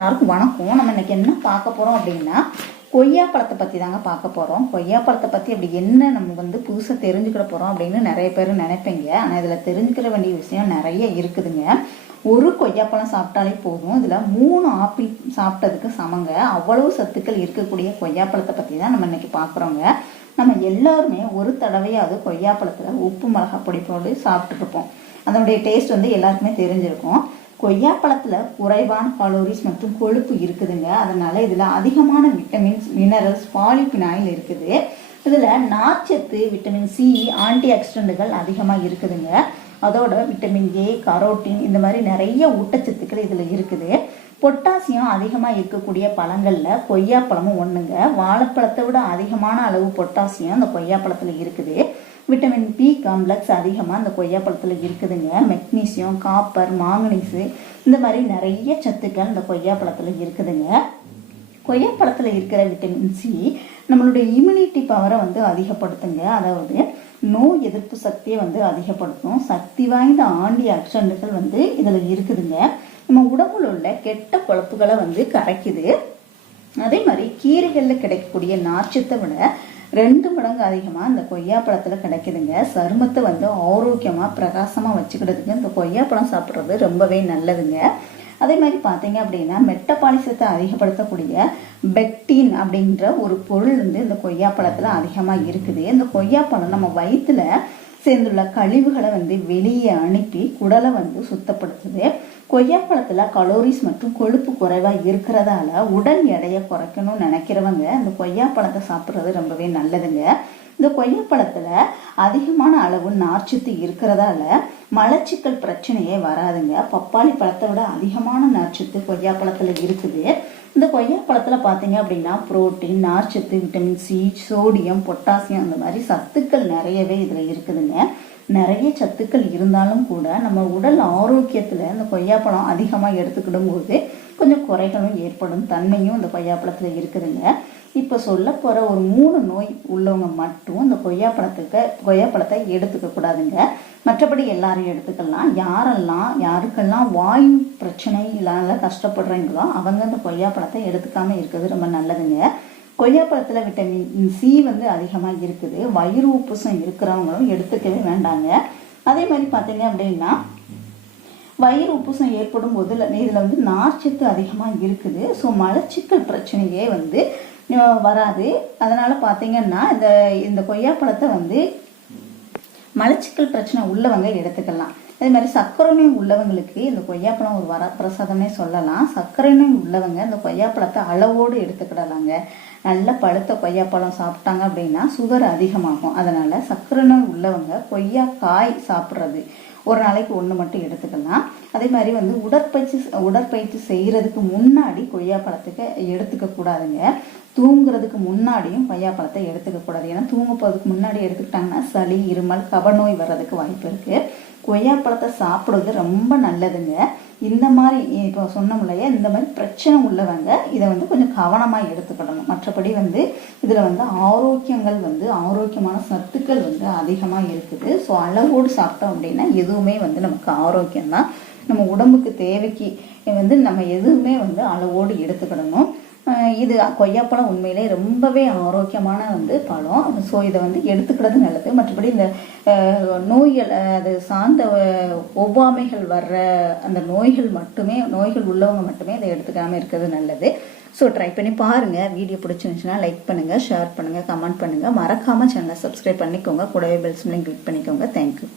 எல்லாருக்கும் வணக்கம். நம்ம இன்னைக்கு என்ன பார்க்க போகிறோம் அப்படின்னா கொய்யா பழத்தை பற்றி தாங்க பார்க்க போகிறோம் கொய்யா பழத்தை பற்றி அப்படி என்ன நம்ம வந்து புதுசாக தெரிஞ்சுக்கிட போகிறோம் அப்படின்னு நிறைய பேர் நினைப்பீங்க. ஆனால் இதில் தெரிஞ்சுக்கிற வேண்டிய விஷயம் நிறைய இருக்குதுங்க. ஒரு கொய்யாப்பழம் சாப்பிட்டாலே போதும். இதில் மூணு ஆப்பிள் சாப்பிட்டதுக்கு சமங்க. அவ்வளவு சத்துக்கள் இருக்கக்கூடிய கொய்யாப்பழத்தை பற்றி தான் நம்ம இன்னைக்கு பார்க்குறோங்க. நம்ம எல்லாருமே ஒரு தடவையாவது கொய்யாப்பழத்தில் உப்பு மிளகா பொடி போட்டு சாப்பிட்டுட்டு இருப்போம். அதனுடைய டேஸ்ட் வந்து எல்லாருக்குமே தெரிஞ்சிருக்கும். கொய்யாப்பழத்தில் குறைவான கலோரிஸ் மற்றும் கொழுப்பு இருக்குதுங்க. அதனால இதில் அதிகமான விட்டமின்ஸ் மினரல்ஸ் பாலிபினாயில் இருக்குது. இதில் நார்ச்சத்து விட்டமின் சி ஆன்டி ஆக்சிடென்ட்டுகள் அதிகமாக இருக்குதுங்க. அதோட விட்டமின் ஏ கரோட்டின் இந்த மாதிரி நிறைய ஊட்டச்சத்துக்கள் இதில் இருக்குது. பொட்டாசியம் அதிகமாக இருக்கக்கூடிய பழங்களில் கொய்யாப்பழமும் ஒன்றுங்க வாழைப்பழத்தை விட அதிகமான அளவு பொட்டாசியம் அந்த கொய்யாப்பழத்தில் இருக்குது. விட்டமின் பி காம்ப்ளெக்ஸ் அதிகமாக அந்த கொய்யாப்பழத்தில் இருக்குதுங்க. மெக்னீசியம் காப்பர் மாங்கனீஸு இந்த மாதிரி நிறைய சத்துக்கள் இந்த கொய்யாப்பழத்தில் இருக்குதுங்க. கொய்யாப்பழத்தில் இருக்கிற விட்டமின் சி நம்மளுடைய இம்யூனிட்டி பவரை வந்து அதிகப்படுத்துங்க. அதாவது நோய் எதிர்ப்பு சக்தியை வந்து அதிகப்படுத்தும். சக்தி வாய்ந்த ஆண்டி ஆக்சிடென்ட்கள் வந்து இதில் இருக்குதுங்க. நம்ம உடம்புல உள்ள கெட்ட கொழுப்புகளை வந்து கரைக்குது. அதே மாதிரி கீரைகளில் கிடைக்கக்கூடிய நார்ச்சத்தை விட ரெண்டு மடங்கு அதிகமாக இந்த கொய்யாப்பழத்தில் கிடைக்குதுங்க. சருமத்தை வந்து ஆரோக்கியமாக பிரகாசமாக வச்சுக்கிறதுக்கு இந்த கொய்யாப்பழம் சாப்பிட்றது ரொம்பவே நல்லதுங்க. அதே மாதிரி பார்த்தீங்க அப்படின்னா மெட்டபாலிசத்தை அதிகப்படுத்தக்கூடிய பெக்டின் அப்படின்ற ஒரு பொருள் வந்து இந்த கொய்யாப்பழத்தில் அதிகமாக இருக்குது. இந்த கொய்யாப்பழம் நம்ம வயிற்றுல சேர்ந்துள்ள கழிவுகளை வந்து வெளியே அனுப்பி குடலை வந்து சுத்தப்படுத்துது. கொய்யாப்பழத்தில் கலோரிஸ் மற்றும் கொழுப்பு குறைவாக இருக்கிறதால உடல் எடையை குறைக்கணும்னு நினைக்கிறவங்க அந்த கொய்யாப்பழத்தை சாப்பிட்றது ரொம்பவே நல்லதுங்க. இந்த கொய்யாப்பழத்தில் அதிகமான அளவு நார்ச்சத்து இருக்கிறதால மலச்சிக்கல் பிரச்சனையே வராதுங்க. பப்பாளி பழத்தை விட அதிகமான நார்ச்சத்து கொய்யாப்பழத்தில் இருக்குது. இந்த கொய்யாப்பழத்தில் பார்த்தீங்க அப்படின்னா புரோட்டீன் நார்ச்சத்து விட்டமின் சி சோடியம் பொட்டாசியம் அந்த மாதிரி சத்துக்கள் நிறையவே இதில் இருக்குதுங்க. நிறைய சத்துக்கள் இருந்தாலும் கூட நம்ம உடல் ஆரோக்கியத்தில் இந்த கொய்யாப்பழம் அதிகமாக எடுத்துக்கிடும் போது கொஞ்சம் குறைகளும் ஏற்படும் தன்மையும் இந்த கொய்யாப்பழத்தில் இருக்குதுங்க. இப்போ சொல்ல போகிற ஒரு மூணு நோய் உள்ளவங்க மட்டும் இந்த கொய்யாப்பழத்துக்கு கொய்யாப்பழத்தை எடுத்துக்க கூடாதுங்க. மற்றபடி எல்லாரும் எடுத்துக்கலாம். யாரெல்லாம் யாருக்கெல்லாம் வாயு பிரச்சனை இல்லாமல் கஷ்டப்படுறீங்களோ அவங்க இந்த கொய்யாப்பழத்தை எடுத்துக்காமல் இருக்கிறது ரொம்ப நல்லதுங்க. கொய்யாப்பழத்தில் விட்டமின் சி வந்து அதிகமாக இருக்குது. வயிறு உப்புசம் இருக்கிறவங்களும் எடுத்துக்கவே வேண்டாங்க. அதே மாதிரி பார்த்தீங்க அப்படின்னா வயிறு உப்புசம் ஏற்படும் போது இதில் வந்து நார்ச்சத்து அதிகமாக இருக்குது. ஸோ மலச்சிக்கல் பிரச்சனையே வந்து வராது. அதனால் பார்த்தீங்கன்னா இந்த இந்த கொய்யாப்பழத்தை வந்து மலச்சிக்கல் பிரச்சனை உள்ளவங்க எடுத்துக்கலாம். அதே மாதிரி சர்க்கரை நோய் உள்ளவங்களுக்கு இந்த கொய்யாப்பழம் ஒரு வர பிரசாதமே சொல்லலாம். சர்க்கரை நோய் உள்ளவங்க இந்த கொய்யாப்பழத்தை அளவோடு எடுத்துக்கிடலாங்க. நல்ல பழுத்த கொய்யாப்பழம் சாப்பிட்டாங்க அப்படின்னா சுகர் அதிகமாகும். அதனால் சர்க்கரை நோய் உள்ளவங்க கொய்யா காய் சாப்பிட்றது ஒரு நாளைக்கு ஒன்று மட்டும் எடுத்துக்கலாம். அதே மாதிரி வந்து உடற்பயிற்சி உடற்பயிற்சி செய்கிறதுக்கு முன்னாடி கொய்யாப்பழத்துக்கு எடுத்துக்க கூடாதுங்க. தூங்குறதுக்கு முன்னாடியும் கொய்யாப்பழத்தை எடுத்துக்க கூடாது. ஏன்னா தூங்க போகிறதுக்கு முன்னாடி எடுத்துக்கிட்டாங்கன்னா சளி இருமல் கபநோய் வர்றதுக்கு வாய்ப்பு இருக்குது கொய்யாப்பழத்தை சாப்பிடுறது ரொம்ப நல்லதுங்க. இந்த மாதிரி இப்போ சொன்னோம் இல்லையா இந்த மாதிரி பிரச்சனை உள்ளவங்க இதை வந்து கொஞ்சம் கவனமாக எடுத்துக்கிடணும் மற்றபடி வந்து இதில் வந்து ஆரோக்கியங்கள் வந்து ஆரோக்கியமான சத்துக்கள் வந்து அதிகமாக இருக்குது. ஸோ அளவோடு சாப்பிட்டோம் அப்படின்னா எதுவுமே வந்து நமக்கு ஆரோக்கியம்தான். நம்ம உடம்புக்கு தேவைக்கு வந்து நம்ம எதுவுமே வந்து அளவோடு எடுத்துக்கிடணும் இது கொய்யாப்பழம் உண்மையிலே ரொம்பவே ஆரோக்கியமான வந்து பழம். ஸோ இதை வந்து எடுத்துக்கிறது நல்லது. மற்றபடி இந்த நோய்கள் அது சார்ந்த ஒவ்வாமைகள் வர்ற அந்த நோய்கள் மட்டுமே நோய்கள் உள்ளவங்க மட்டுமே இதை எடுத்துக்காமல் இருக்கிறது நல்லது. ஸோ ட்ரை பண்ணி பாருங்கள் வீடியோ பிடிச்சிருந்துச்சுன்னா லைக் பண்ணுங்கள் ஷேர் பண்ணுங்கள் கமெண்ட் பண்ணுங்கள் மறக்காமல் சேனலை சப்ஸ்கிரைப் பண்ணிக்கோங்க. கூடவே பெல்ஸ் கிளிக் பண்ணிக்கோங்க. தேங்க்யூ